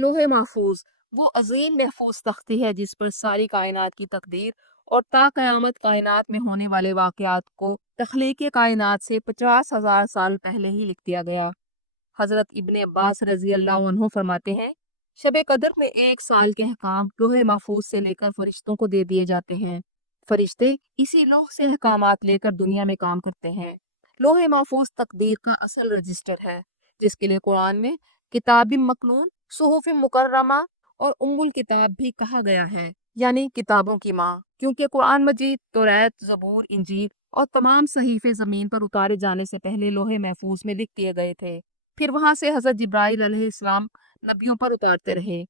لوح محفوظ وہ عظیم محفوظ تختی ہے جس پر ساری کائنات کی تقدیر اور تا قیامت کائنات میں ہونے والے واقعات کو تخلیق کائنات سے 50,000 سال پہلے ہی لکھ دیا گیا۔ حضرت ابن عباس رضی اللہ عنہ فرماتے ہیں، شب قدر میں 1 سال کے احکام لوح محفوظ سے لے کر فرشتوں کو دے دیے جاتے ہیں۔ فرشتے اسی لوح سے احکامات لے کر دنیا میں کام کرتے ہیں۔ لوح محفوظ تقدیر کا اصل رجسٹر ہے، جس کے لیے قرآن میں کتاب مکنون، صحف مکرمہ اور ام الکتاب بھی کہا گیا ہے، یعنی کتابوں کی ماں، کیونکہ قرآن مجید، توریت، زبور، انجیل اور تمام صحیفے زمین پر اتارے جانے سے پہلے لوح محفوظ میں لکھ دیے گئے تھے، پھر وہاں سے حضرت جبرائیل علیہ السلام نبیوں پر اتارتے رہے۔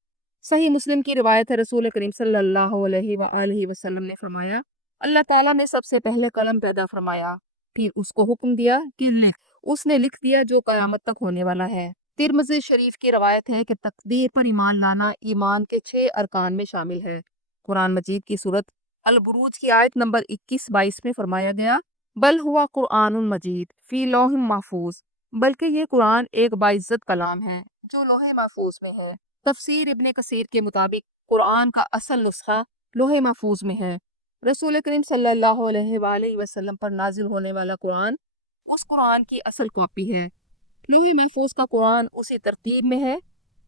صحیح مسلم کی روایت ہے، رسول کریم صلی اللہ علیہ وآلہ وسلم نے فرمایا، اللہ تعالیٰ نے سب سے پہلے قلم پیدا فرمایا، پھر اس کو حکم دیا کہ لکھ۔ اس نے لکھ دیا جو قیامت تک ہونے والا ہے۔ ترمذی شریف کی روایت ہے کہ تقدیر پر ایمان لانا ایمان کے 6 ارکان میں شامل ہے۔ قرآن مجید کی سورت البروج کی آیت نمبر 21-22 میں فرمایا گیا، بل ہوا قرآن مجید فی لوح محفوظ، بلکہ یہ قرآن ایک باعزت کلام ہے جو لوح محفوظ میں ہے۔ تفسیر ابن کثیر کے مطابق قرآن کا اصل نسخہ لوح محفوظ میں ہے۔ رسول کریم صلی اللہ علیہ وآلہ وسلم پر نازل ہونے والا قرآن اس قرآن کی اصل کاپی ہے۔ لوح محفوظ کا قرآن اسی ترتیب میں ہے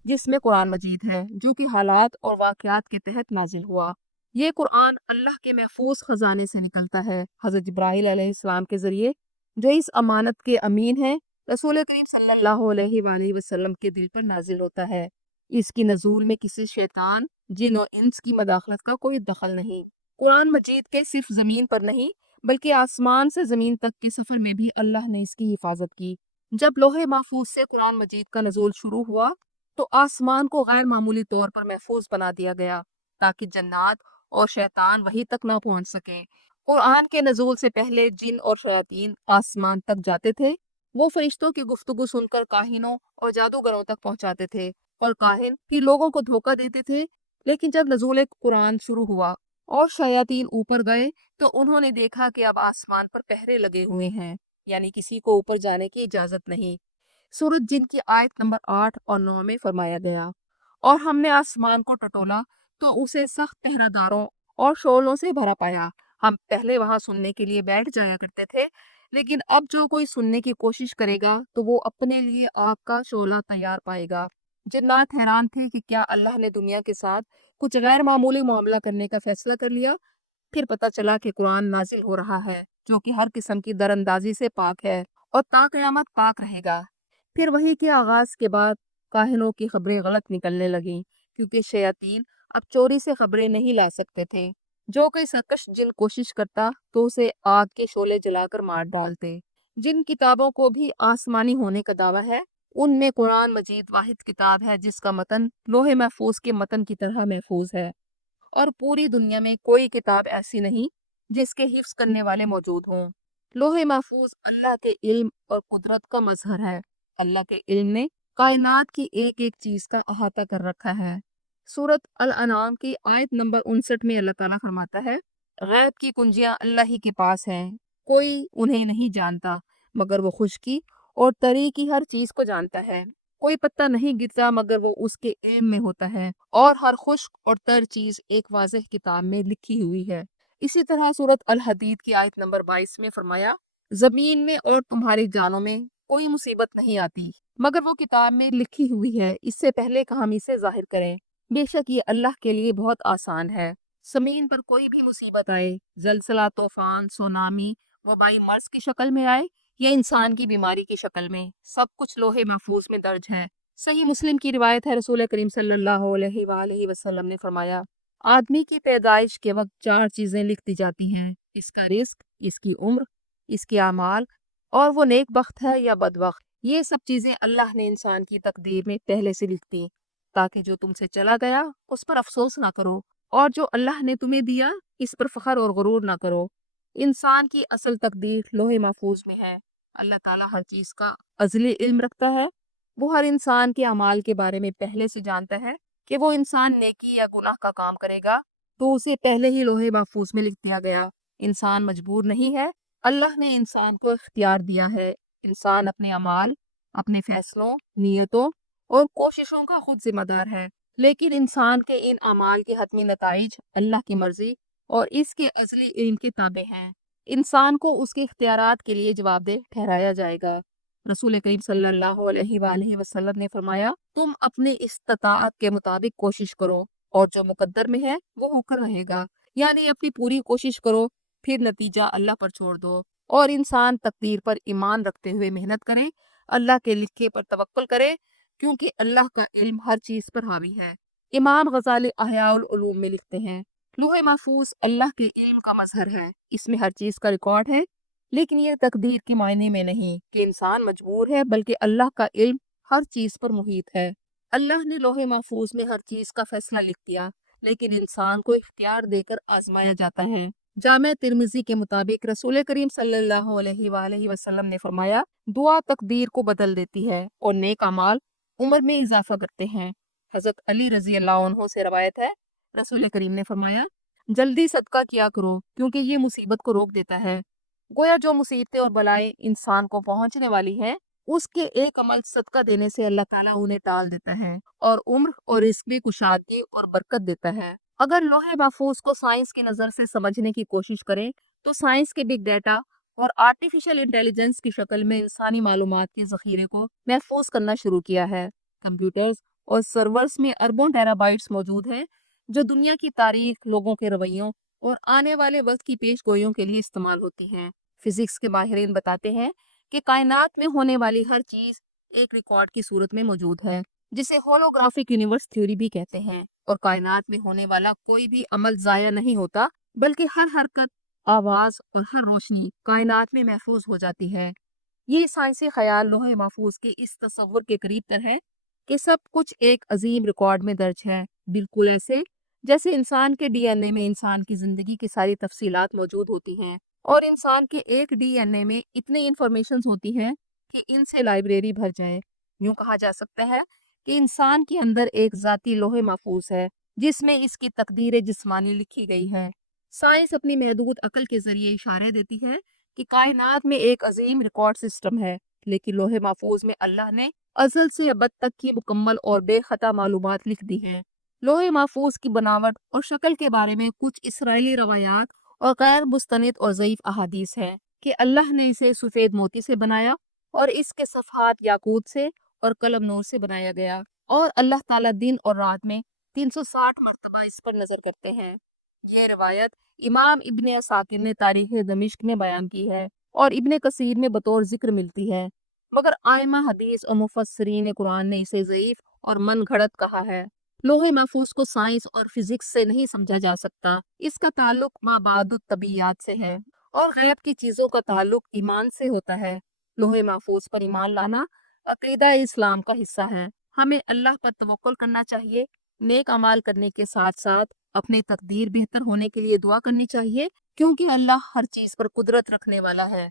جس میں قرآن مجید ہے، جو کہ حالات اور واقعات کے تحت نازل ہوا۔ یہ قرآن اللہ کے محفوظ خزانے سے نکلتا ہے، حضرت جبرائیل علیہ السلام کے ذریعے، جو اس امانت کے امین ہیں، رسول کریم صلی اللہ علیہ وآلہ وسلم کے دل پر نازل ہوتا ہے۔ اس کی نزول میں کسی شیطان، جن و انس کی مداخلت کا کوئی دخل نہیں۔ قرآن مجید کے صرف زمین پر نہیں بلکہ آسمان سے زمین تک کے سفر میں بھی اللہ نے اس کی حفاظت کی۔ جب لوح محفوظ سے قرآن مجید کا نزول شروع ہوا تو آسمان کو غیر معمولی طور پر محفوظ بنا دیا گیا تاکہ جنات اور شیطان وہیں تک نہ پہنچ سکیں۔ قرآن کے نزول سے پہلے جن اور شیاطین آسمان تک جاتے تھے، وہ فرشتوں کی گفتگو سن کر کاہنوں اور جادوگروں تک پہنچاتے تھے، اور کاہن پھر لوگوں کو دھوکہ دیتے تھے۔ لیکن جب نزول قرآن شروع ہوا اور شیاطین اوپر گئے تو انہوں نے دیکھا کہ اب آسمان پر پہرے لگے ہوئے ہیں، یعنی کسی کو اوپر جانے کی اجازت نہیں۔ سورۃ جن کی آیت نمبر 8 اور 9 میں فرمایا گیا، اور ہم نے آسمان کو ٹٹولا تو اسے سخت پہرہ داروں اور شعلوں سے بھرا پایا۔ ہم پہلے وہاں سننے کے لیے بیٹھ جایا کرتے تھے، لیکن اب جو کوئی سننے کی کوشش کرے گا تو وہ اپنے لیے آگ کا شعلہ تیار پائے گا۔ جنات حیران تھے کہ کیا اللہ نے دنیا کے ساتھ کچھ غیر معمولی معاملہ کرنے کا فیصلہ کر لیا؟ پھر پتہ چلا کہ قرآن نازل ہو رہا ہے جو کہ ہر قسم کی دراندازی سے پاک ہے اور تا قیامت پاک رہے گا۔ پھر وحی کے آغاز کے بعد کاہنوں کی خبریں غلط نکلنے لگیں، کیونکہ شیاطین اب چوری سے خبریں نہیں لا سکتے تھے۔ جو کوئی سرکش جن کوشش کرتا تو اسے آگ کے شعلے جلا کر مار ڈالتے۔ جن کتابوں کو بھی آسمانی ہونے کا دعویٰ ہے، ان میں قرآن مجید واحد کتاب ہے جس کا متن لوح محفوظ کے متن کی طرح محفوظ ہے، اور پوری دنیا میں کوئی کتاب ایسی نہیں جس کے حفظ کرنے والے موجود ہوں۔ لوح محفوظ اللہ کے علم اور قدرت کا مظہر ہے۔ اللہ کے علم نے کائنات کی ایک ایک چیز کا احاطہ کر رکھا ہے۔ سورۃ الانعام کی آیت نمبر 59 میں اللہ تعالیٰ فرماتا ہے، غیب کی کنجیاں اللہ ہی کے پاس ہیں، کوئی انہیں نہیں جانتا مگر وہ خشکی اور تری کی ہر چیز کو جانتا ہے۔ کوئی پتہ نہیں گرتا مگر وہ اس کے علم میں ہوتا ہے، اور ہر خشک اور تر چیز ایک واضح کتاب میں لکھی ہوئی ہے۔ اسی طرح سورۃ الحدید کی آیت نمبر 22 میں فرمایا، زمین میں اور تمہاری جانوں میں کوئی مصیبت نہیں آتی مگر وہ کتاب میں لکھی ہوئی ہے، اس سے پہلے کہ ہم اسے ظاہر کریں۔ بے شک یہ اللہ کے لیے بہت آسان ہے۔ زمین پر کوئی بھی مصیبت آئے، زلزلہ، طوفان، سونامی، وبائی مرض کی شکل میں آئے یا انسان کی بیماری کی شکل میں، سب کچھ لوح محفوظ میں درج ہے۔ صحیح مسلم کی روایت ہے، رسول کریم صلی اللہ علیہ وآلہ وسلم نے فرمایا، آدمی کی پیدائش کے وقت 4 چیزیں لکھ دی جاتی ہیں، اس کا رزق، اس کی عمر، اس کے اعمال، اور وہ نیک بخت ہے یا بدبخت۔ یہ سب چیزیں اللہ نے انسان کی تقدیر میں پہلے سے لکھ دی تاکہ جو تم سے چلا گیا اس پر افسوس نہ کرو، اور جو اللہ نے تمہیں دیا اس پر فخر اور غرور نہ کرو۔ انسان کی اصل تقدیر لوح محفوظ میں ہے۔ اللہ تعالیٰ ہر چیز کا ازلی علم رکھتا ہے۔ وہ ہر انسان کے اعمال کے بارے میں پہلے سے جانتا ہے کہ وہ انسان نیکی یا گناہ کا کام کرے گا تو اسے پہلے ہی لوح محفوظ میں لکھ دیا گیا۔ انسان مجبور نہیں ہے، اللہ نے انسان کو اختیار دیا ہے۔ انسان اپنے اعمال، اپنے فیصلوں، نیتوں اور کوششوں کا خود ذمہ دار ہے، لیکن انسان کے ان اعمال کے حتمی نتائج اللہ کی مرضی اور اس کے ازلی علم کے تابع ہیں۔ انسان کو اس کے اختیارات کے لیے جواب دہ ٹھہرایا جائے گا۔ رسول کریم صلی اللہ علیہ وآلہ وسلم نے فرمایا، تم اپنے استطاعت کے مطابق کوشش کرو اور جو مقدر میں ہے وہ ہو کر رہے گا، یعنی اپنی پوری کوشش کرو، پھر نتیجہ اللہ پر چھوڑ دو، اور انسان تقدیر پر ایمان رکھتے ہوئے محنت کرے، اللہ کے لکھے پر توکل کرے، کیونکہ اللہ کا علم ہر چیز پر حاوی ہے۔ امام غزالی احیاء العلوم میں لکھتے ہیں، لوح محفوظ اللہ کے علم کا مظہر ہے، اس میں ہر چیز کا ریکارڈ ہے، لیکن یہ تقدیر کے معنی میں نہیں کہ انسان مجبور ہے، بلکہ اللہ کا علم ہر چیز پر محیط ہے۔ اللہ نے لوح محفوظ میں ہر چیز کا فیصلہ لکھ دیا، لیکن انسان کو اختیار دے کر آزمایا جاتا ہے۔ جامع ترمذی کے مطابق رسول کریم صلی اللہ علیہ وآلہ وسلم نے فرمایا، دعا تقدیر کو بدل دیتی ہے اور نیک اعمال عمر میں اضافہ کرتے ہیں۔ حضرت علی رضی اللہ عنہ سے روایت ہے، رسول کریم نے فرمایا، جلدی صدقہ کیا کرو کیونکہ یہ مصیبت کو روک دیتا ہے۔ گویا جو مصیبتیں اور بلائیں انسان کو پہنچنے والی ہیں، اس کے ایک عمل صدقہ دینے سے اللہ تعالیٰ انہیں ٹال دیتا ہے اور عمر اور رزق میں کشادگی اور برکت دیتا ہے۔ اگر لوح محفوظ کو سائنس کی نظر سے سمجھنے کی کوشش کریں تو سائنس کے بگ ڈیٹا اور آرٹیفیشل انٹیلیجنس کی شکل میں انسانی معلومات کے ذخیرے کو محفوظ کرنا شروع کیا ہے۔ کمپیوٹرز اور سرورز میں اربوں ٹیرا بائٹس موجود ہیں جو دنیا کی تاریخ، لوگوں کے رویوں اور آنے والے وقت کی پیش گوئیوں کے لیے استعمال ہوتی ہیں۔ فزکس کے ماہرین بتاتے ہیں کہ کائنات میں ہونے والی ہر چیز ایک ریکارڈ کی صورت میں موجود ہے، جسے ہولوگرافک یونیورس تھیوری بھی کہتے ہیں، اور کائنات میں ہونے والا کوئی بھی عمل ضائع نہیں ہوتا، بلکہ ہر حرکت، آواز اور ہر روشنی کائنات میں محفوظ ہو جاتی ہے۔ یہ سائنسی خیال لوح محفوظ کے اس تصور کے قریب تر ہے کہ سب کچھ ایک عظیم ریکارڈ میں درج ہے، بالکل ایسے جیسے انسان کے ڈی این اے میں انسان کی زندگی کی ساری تفصیلات موجود ہوتی ہیں، اور انسان کے ایک ڈی این اے میں اتنی انفارمیشنز ہوتی ہیں کہ ان سے لائبریری بھر جائے۔ یوں کہا جا سکتا ہے کہ انسان کے اندر ایک ذاتی لوح محفوظ ہے جس میں اس کی تقدیر جسمانی لکھی گئی ہے۔ سائنس اپنی محدود عقل کے ذریعے اشارے دیتی ہے کہ کائنات میں ایک عظیم ریکارڈ سسٹم ہے، لیکن لوح محفوظ میں اللہ نے ازل سے ابد تک کی مکمل اور بے خطا معلومات لکھ دی ہیں۔ لوح محفوظ کی بناوٹ اور شکل کے بارے میں کچھ اسرائیلی روایات اور غیر مستند اور ضعیف احادیث ہے کہ اللہ نے اسے سفید موتی سے بنایا اور اس کے صفحات یاقوت سے اور قلم نور سے بنایا گیا، اور اللہ تعالیٰ دن اور رات میں 360 مرتبہ اس پر نظر کرتے ہیں۔ یہ روایت امام ابن اساکر نے تاریخ دمشق میں بیان کی ہے اور ابن کثیر میں بطور ذکر ملتی ہے، مگر آئمہ حدیث اور مفسرین قرآن نے اسے ضعیف اور من گھڑت کہا ہے۔ لوح محفوظ کو سائنس اور فزکس سے نہیں سمجھا جا سکتا، اس کا تعلق مابعد الطبیعیات سے ہے، اور غیب کی چیزوں کا تعلق ایمان سے ہوتا ہے۔ لوح محفوظ پر ایمان لانا عقیدہ اسلام کا حصہ ہے۔ ہمیں اللہ پر توکل کرنا چاہیے، نیک اعمال کرنے کے ساتھ ساتھ اپنے تقدیر بہتر ہونے کے لیے دعا کرنی چاہیے، کیونکہ اللہ ہر چیز پر قدرت رکھنے والا ہے۔